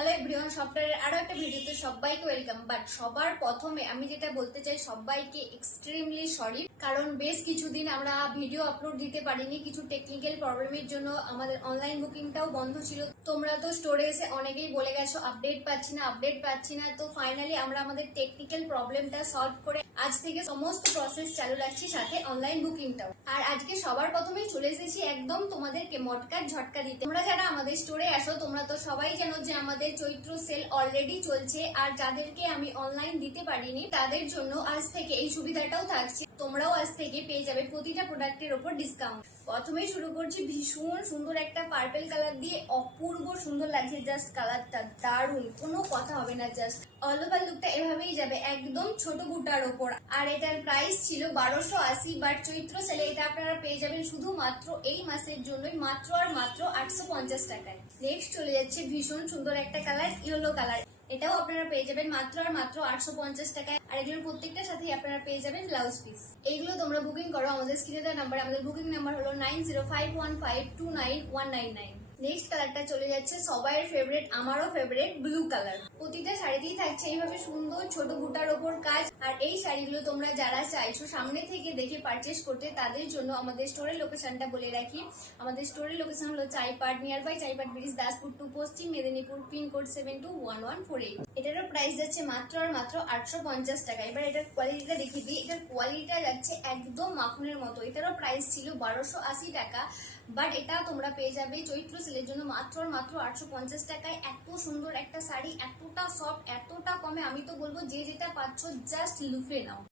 Hello everyone, সফটওয়্যারের আরো একটা ভিডিওতে সবাইকে ওয়েলকাম। বাট সবার প্রথমে আমি যেটা বলতে চাই, সবাইকে এক্সট্রিমলি সরি, কারণ বেশ কিছুদিন আমরা ভিডিও আপলোড দিতে পারিনি। কিছু টেকনিক্যাল প্রবলেমের জন্য আমাদের অনলাইন বুকিংটাও বন্ধ ছিল। তোমরা তো স্টোরে এসে অনেকেই বলে গেছো আপডেট পাচ্ছি না। তো ফাইনালি আমরা আমাদের টেকনিক্যাল প্রবলেমটা সলভ করে আজ থেকে সমস্ত প্রসেস চালু রাখছি, সাথে অনলাইন বুকিংটাও। আর আজকে সবার প্রথমেই চলে এসেছি একদম তোমাদেরকে মটকার ঝটকা দিতে। তোমরা যারা আমাদের স্টোরে আসো তোমরা তো সবাই জানো যে আমাদের চৈত্র সেল অলরেডি চলছে, আর যাদেরকে আমি অনলাইন দিতে পারিনি তাদের জন্য আজ থেকে এই সুবিধাটাও থাকছে। তোমরাও আজ থেকে পেয়ে যাবে প্রতিটা প্রোডাক্টের উপর ডিসকাউন্ট। প্রথমেই শুরু করছি ভীষণ সুন্দর একটা পার্পল কালার দিয়ে, অপূর্ব সুন্দর লাগছে। জাস্ট কালারটা দারুণ, কোনো কথা হবে না। জাস্ট অল ওভার লুকটা এভাবেই যাবে একদম ছোট বুটার ওপর। আর এটার প্রাইস ছিল 1280, বাট চৈত্র সেলে এটা আপনারা পেয়ে যাবেন শুধুমাত্র এই মাসের জন্যই মাত্র আর মাত্র 850 টাকায়। নেক্সট চলে যাচ্ছে ভীষণ সুন্দর একটা কালার, ইয়েলো কালার। এটাও আপনারা পেয়ে যাবেন মাত্র আর মাত্র 850 টাকায়। আর এগুলোর প্রত্যেকটার সাথেই আপনারা পেয়ে যাবেন ব্লাউজ পিস। এইগুলো তোমরা বুকিং করো আমাদের স্ক্রিনে দেওয়া নাম্বার। আমাদের বুকিং নাম্বার হলো 9051529199। নেক্সট কালারটা চলে যাচ্ছে সবাইয়ের ফেভারিট, আমারও ফেভারিট, ব্লু কালার। প্রতিটা শাড়িতেই থাকছে এইভাবে সুন্দর ছোট বুটার ওপর কাজ। আর এই শাড়িগুলো তোমরা যারা চাইছো সামনে থেকে দেখে পারচেস করতে, তাদের জন্য আমাদের স্টোরের লোকেশনটা বলে রাখি। আমাদের স্টোরের লোকেশন হলো চাইপাট, near by চাইপাট bridge, Daspur 2, Paschim Medinipur, pin code 721148। এটারও প্রাইস যাচ্ছে মাত্র আর মাত্র 850 টাকা। এবার এটার কোয়ালিটিটা দেখিয়ে দিই। এটার কোয়ালিটিটা যাচ্ছে একদম মাখনের মতো। এটারও প্রাইস ছিল 1280 টাকা, বাট এটা তোমরা পেয়ে যাবে চৈত্র সেলের জন্য মাত্র আর মাত্র 850 টাকায়। এত সুন্দর একটা শাড়ি, এতটা সফট, এতটা কমে, আমি তো বলবো যে যেটা পাচ্ছ জাস্ট লুফে নাও।